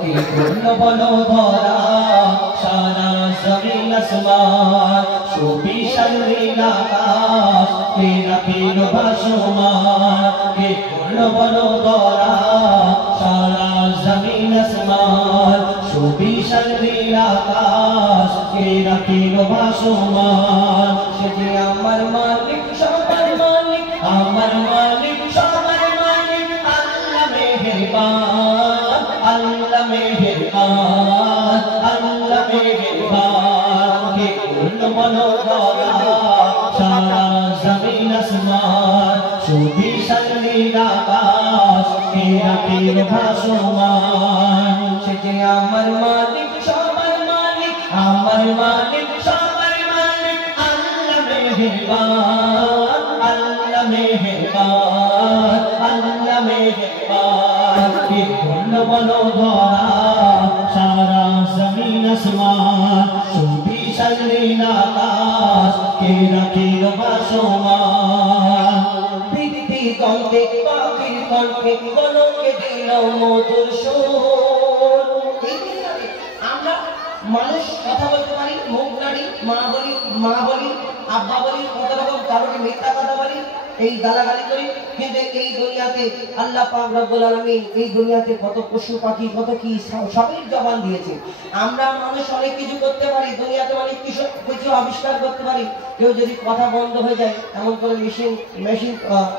কি করল বলো ধরা সারা জমিন আসমান সুবিশাল নীল আকাশ কে রাখিল ভাসমান কি করল বলো ধরা সারা জমিন আসমান সুবিশাল নীল আকাশ কে রাখিল ভাসমান সে যে আমার মালিক সবার মালিক আমার মালিক সবার মালিক আল্লাহ মেহেরবান আল্লাহ মেহেরবান আল্লাহ মেহেরবান কে করল বলো ধরা সারা জমিন আসমান সুবিশাল নীল আকাশ কে রাখিল ভাসমান সে যে আমার মালিক সবার মালিক আমার মালিক সবার মালিক আল্লাহ মেহেরবান আল্লাহ মেহেরবান আল্লাহ মেহেরবান কে করল বলো ধরা সারা জমিন আসমান সুবিশাল নীল আকাশ কে রাখিল ভাসমান দিদি কণ্ঠে পাখির কণ্ঠে গণকে দিল মধুর সুর। আমরা মানুষ কথা বলতে পারি, মুখ নাড়ি, মা বলি আব্বা বলি, কত রকম কারণে মিথ্যা কথা বলি, এই গালাগালি করি, কিন্তু এই দুনিয়াতে আল্লাহ পাক রব্বুল আলামিন এই দুনিয়াতে কত পশু পাখি কত কি সবের জবান দিয়েছে। আমরা মানুষ অনেক কিছু করতে পারি, দুনিয়াতে অনেক কিছু আবিষ্কার করতে পারি। কেউ যদি কথা বন্ধ হয়ে যায় এমন করে মেশিন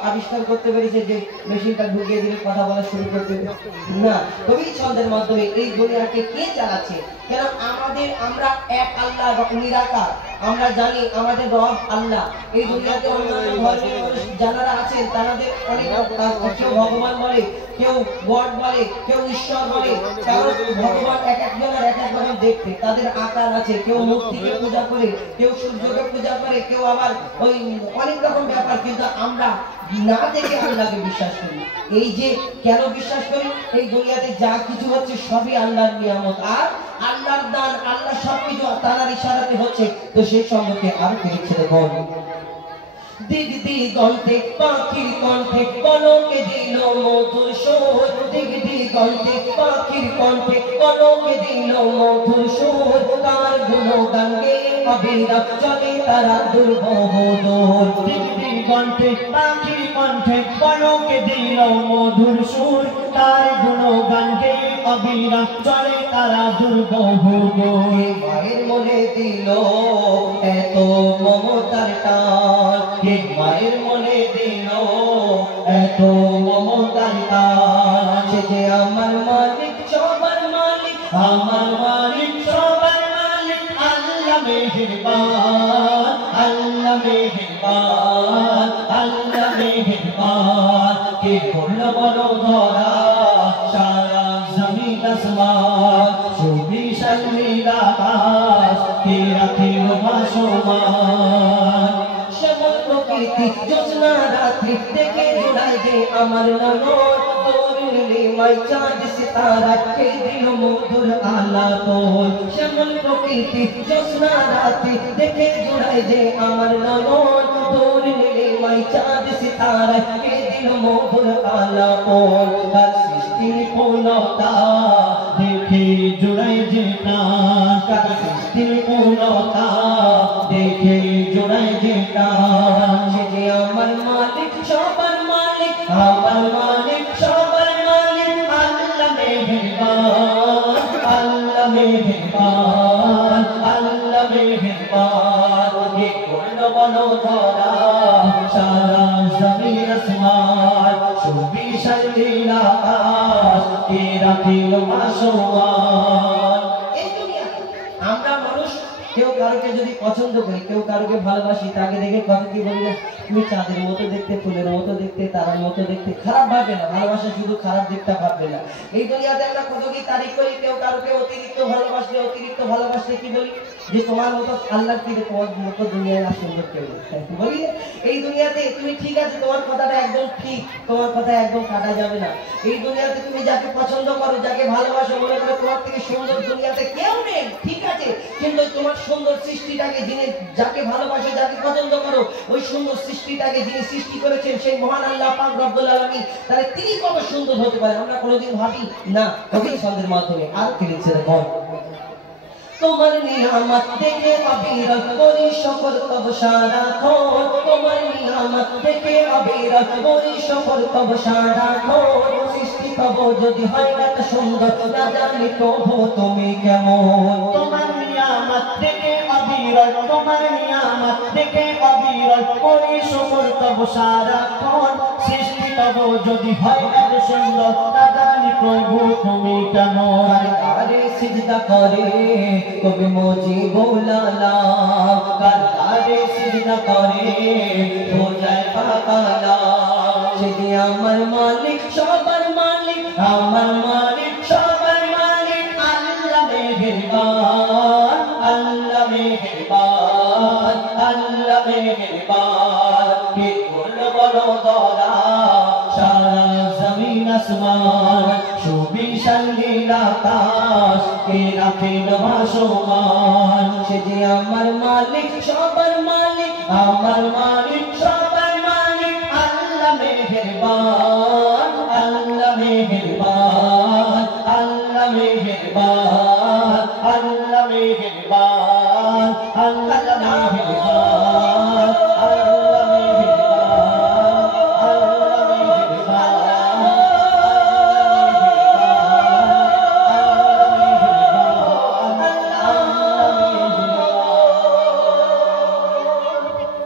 আবিষ্কার করতে পেরেছে যে মেশিনটা ঢুকিয়ে দিলে কথা বলা শুরু করতে না। তবে ছন্দের মাধ্যমে এই দুনিয়াকে কে চালাচ্ছে? কেন আমরা এক আল্লাহ নিরাকার, আমরা জানি আমাদের রব আল্লাহ। এই দুনিয়াতে অন্যান্য ধর্মের যারা আছেন তাদের অনেক কেউ ভগবান বলে, কেউ গড বলে, কেউ ঈশ্বর বলে, কারণ ভগবান এক একজনের এক এক রকম দেখতে, তাদের আকার আছে। কেউ মূর্তিকে পূজা করে, কেউ সূর্যকে পূজা করে, কেউ আবার ওই অনেক রকম ব্যাপার। কিন্তু আমরা না দেখে আল্লাহকে বিশ্বাস করি। এই যে কেন বিশ্বাস করি? এই দুনিয়াতে যা কিছু হচ্ছে সবই আল্লাহর নিয়ামত আর আল্লাহর দান, আল্লাহ সবকিছু তার ইশারাতে হচ্ছে। তো সেই সম্পর্কে আরো কিছু বল। দিগদি গন্তে পাখির কণ্ঠে কলকে দিল মধুর সুর, দিগদি গন্তে পাখির কণ্ঠে কলকে দিল মধুর সুর, তার গুণগান গেয়ে অবিরাম চলে তারা দুর্বহ দূর। দিগদি গন্তে পাখির কণ্ঠে কলকে দিল মধুর সুর, তার গুণগান গেয়ে অবিরাম চলে তারা দুর্বহ দূর। মায়ের মনে দিল এত মমতার টান, মায়ের মনে দিল এত মমতার টান, সে যে আমার মালিক সবার মালিক আমার মালিক সবার মালিক আল্লাহ মেহেরবান আল্লাহ মেহেরবান আল্লাহ মেহেরবান কে করল বলো ধরা সারা জমিন আসমান সুবিশাল নীল আকাশ কে রাখিল ভাসমান। জ্যোৎস্না রাত্রি দেখে জোড়ায় যে আমার নয়ন, দৌড়লে মাই চাঁদ সিতারা কে দিল মধুর আলাপন। শ্যামল প্রকৃতি জ্যোৎস্না রাত্রি দেখে জোড়ায় যে আমার নয়ন, দৌড়লে মাই চাঁদ সিতারা কে দিল মধুর আলাপন। তার সৃষ্টির পূর্ণতা দেখে জোড়ায় যে প্রাণ, তার সৃষ্টির পূর্ণতা দেখে জোড়ায় যে প্রাণ। সে যে আমার মালিক সবার মালিক আমার মালিক সবার মালিক আল্লাহ মেহেরবান আল্লাহ মেহেরবান আল্লাহ মেহেরবান কে করল বলো ধরা সারা জমিন আসমান সুবিশাল নীল আকাশ কে রাখিল ভাসমান। আমরা মানুষ কেউ কারোকে যদি পছন্দ করি, কেউ কারোকে ভালোবাসি, তাকে দেখে কথা কি বলি না, তুমি চাঁদের মতো দেখতে, ফুলের মতো দেখতে, তারার মতো দেখতে। খারাপ ভাববে না, ভালোবাসা শুধু খারাপ দিকটা ভাববে না। এই দুনিয়াতে আমরা কত কি তারিফ করি, কেউ কারোকে অতিরিক্ত ভালোবাসলে কি বলি, যে তোমার মতো আল্লাহর থেকে তোমার মতো দুনিয়ায় না সুন্দর কেউ বলি এই দুনিয়াতে তুমি ঠিক আছে, তোমার কথাটা একদম ঠিক, তোমার কথা একদম কাটা যাবে না। এই দুনিয়াতে তুমি যাকে পছন্দ করো, যাকে ভালোবাসো, মনে করো তোমার থেকে সুন্দর দুনিয়াতে কেউ নেই, ঠিক আছে, কিন্তু তোমার সুন্দর সৃষ্টিটাকে যিনি, যাকে ভালোবাসো, যাকে পছন্দ করো, ওই সুন্দর সৃষ্টিটাকে যিনি সৃষ্টি করেছেন সেই মহান আল্লাহ পাক রব্বুল আলামিন, তাহলে তিনি কত সুন্দর হতে পারে আমরা কোনোদিন ভাবি না। কবি ছন্দের মাধ্যমে আর কি লিখছে দেখো, তোমার নিয়ামত দেখে অবিরত করি শুকর তব সারাক্ষণ, তোমার নিয়ামত দেখে অবিরত করি শুকর তব সারাক্ষণ, সৃষ্টি তব যদি হয় এত সুন্দর না জানি তবু তুমি কেমন। তোমার নিয়ামত দেখে অবিরত, তোমার নিয়ামত দেখে অবিরত করি শুকর তব সারাক্ষণ, সৃষ্টি তব যদি হয় এত সুন্দর না জানি প্রভু তুমি কেমন। কারে সিজদা করে কবি মুজিবুল্লাহ, কারে সিজদা করে হো যায় পাকালা, সে আমার মালিক সবার মালিক, আমার মালিক সবার মালিক, আল্লাহ মেহেরবান, আল্লাহ মেহেরবান, আল্লাহ মেহেরবান। কে করল বড় দয়া সারা জমিন আসমান, সুবিশাল নীল আকাশ কে রাখেন ভাসমান, সে যে আমার মালিক সবার মালিক, আমার মালিক সবার মালিক, আল্লাহ মেহেরবান,